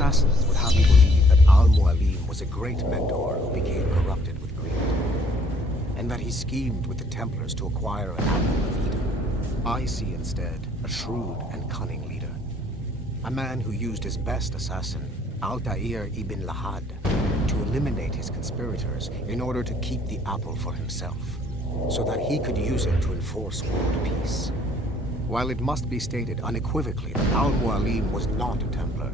assassins would have you believe that Al-Mualim was a great mentor who became corrupted with greed, and that he schemed with the Templars to acquire an apple of Eden. I see instead a shrewd and cunning leader, a man who used his best assassin, Altair ibn Lahad, to eliminate his conspirators in order to keep the apple for himself, so that he could use it to enforce world peace. While it must be stated unequivocally that Al-Mualim was not a Templar,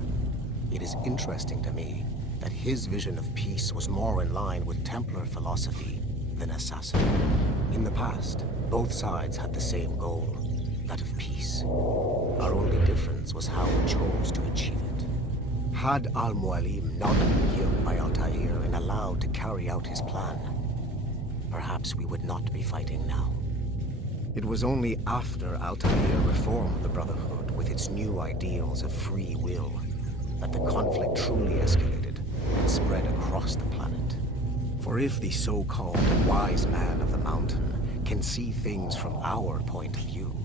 it is interesting to me that his vision of peace was more in line with Templar philosophy than assassin. In the past, both sides had the same goal, that of peace. Our only difference was how we chose to achieve it. Had Al-Mualim not been killed by Altair and allowed to carry out his plan, perhaps we would not be fighting now. It was only after Altair reformed the Brotherhood with its new ideals of free will that the conflict truly escalated and spread across the planet. For if the so-called wise man of the mountain can see things from our point of view,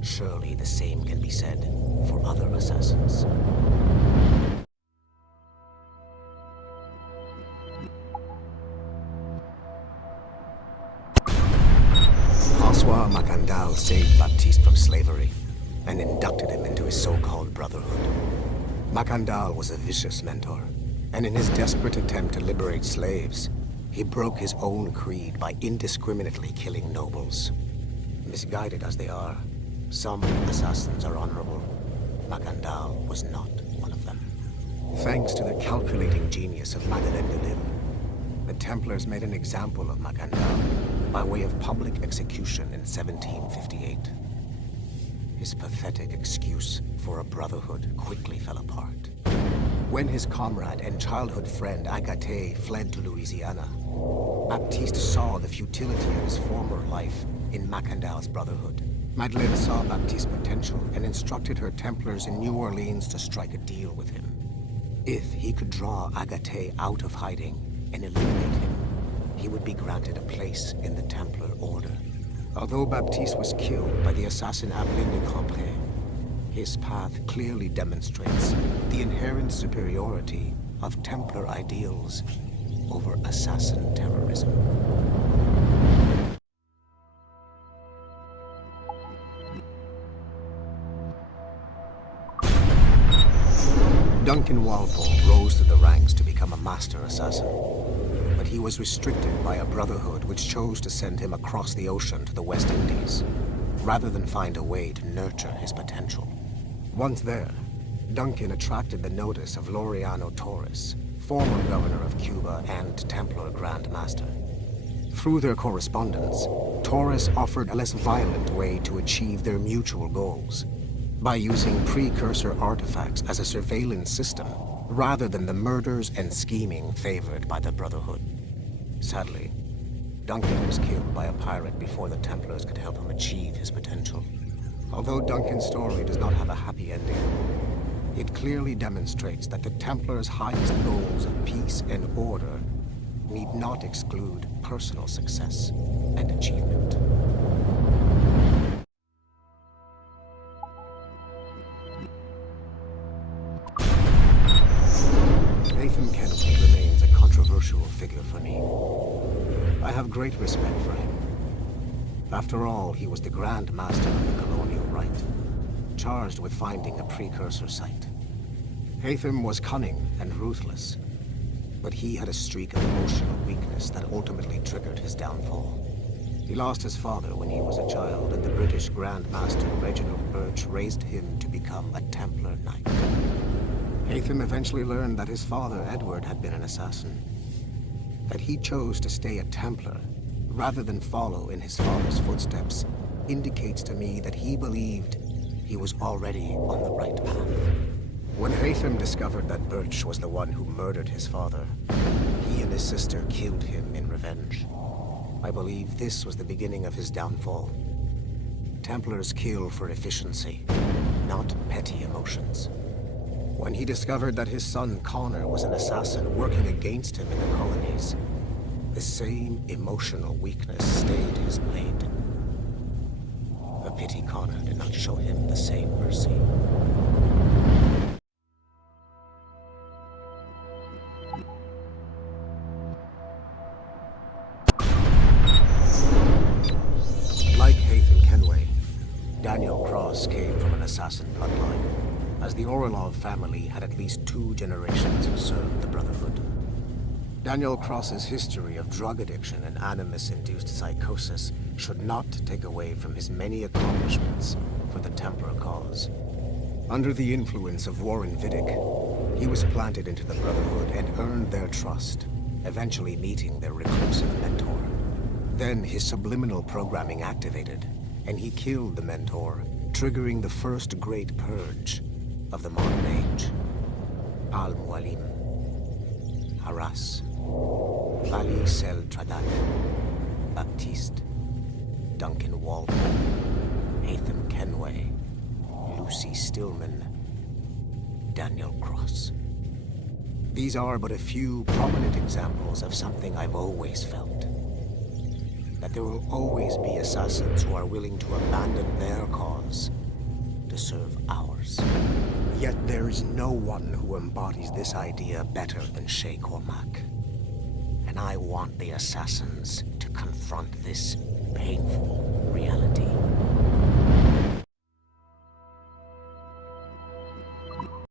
surely the same can be said for other assassins. François Macandal saved Baptiste from slavery and inducted him into his so-called Brotherhood. Macandal was a vicious mentor, and in his desperate attempt to liberate slaves, he broke his own creed by indiscriminately killing nobles. Misguided as they are, some assassins are honorable. Macandal was not one of them. Thanks to the calculating genius of Madeleine de Lille, the Templars made an example of Macandal by way of public execution in 1758. His pathetic excuse for a brotherhood quickly fell apart. When his comrade and childhood friend Agathe fled to Louisiana, Baptiste saw the futility of his former life in Macandal's brotherhood. Madeleine saw Baptiste's potential and instructed her Templars in New Orleans to strike a deal with him. If he could draw Agathe out of hiding and eliminate him, he would be granted a place in the Templar Order. Although Baptiste was killed by the assassin Aveline de Cambrai, his path clearly demonstrates the inherent superiority of Templar ideals over assassin terrorism. Duncan Walpole rose to the ranks to become a master assassin, but he was restricted by a brotherhood which chose to send him across the ocean to the West Indies, rather than find a way to nurture his potential. Once there, Duncan attracted the notice of Laureano Torres, former governor of Cuba and Templar Grand Master. Through their correspondence, Torres offered a less violent way to achieve their mutual goals, by using precursor artifacts as a surveillance system, rather than the murders and scheming favored by the Brotherhood. Sadly, Duncan was killed by a pirate before the Templars could help him achieve his potential. Although Duncan's story does not have a happy ending, it clearly demonstrates that the Templars' highest goals of peace and order need not exclude personal success and achievement. Remains a controversial figure for me. I have great respect for him. After all, he was the Grand Master of the colonial rite, charged with finding a precursor site. Haytham was cunning and ruthless, but he had a streak of emotional weakness that ultimately triggered his downfall. He lost his father when he was a child, and the British Grand Master Reginald Birch raised him to become a Templar Knight. Haytham eventually learned that his father, Edward, had been an assassin. That he chose to stay a Templar, rather than follow in his father's footsteps, indicates to me that he believed he was already on the right path. When Haytham discovered that Birch was the one who murdered his father, he and his sister killed him in revenge. I believe this was the beginning of his downfall. Templars kill for efficiency, not petty emotions. When he discovered that his son Connor was an assassin working against him in the colonies, the same emotional weakness stayed his blade. A pity Connor did not show him the same mercy. assassin bloodline, as the Orlov family had at least 2 generations who served the Brotherhood. Daniel Cross's history of drug addiction and animus-induced psychosis should not take away from his many accomplishments for the Templar cause. Under the influence of Warren Vidic, he was planted into the Brotherhood and earned their trust, eventually meeting their reclusive mentor. Then his subliminal programming activated, and he killed the mentor, triggering the first great purge of the modern age. Al-Mualim, Haras, Ali Sel Tradat, Baptiste, Duncan Walpole, Hatham Kenway, Lucy Stillman, Daniel Cross. These are but a few prominent examples of something I've always felt. That there will always be assassins who are willing to abandon their cause to serve ours. Yet there is no one who embodies this idea better than Shay Cormac. And I want the assassins to confront this painful reality.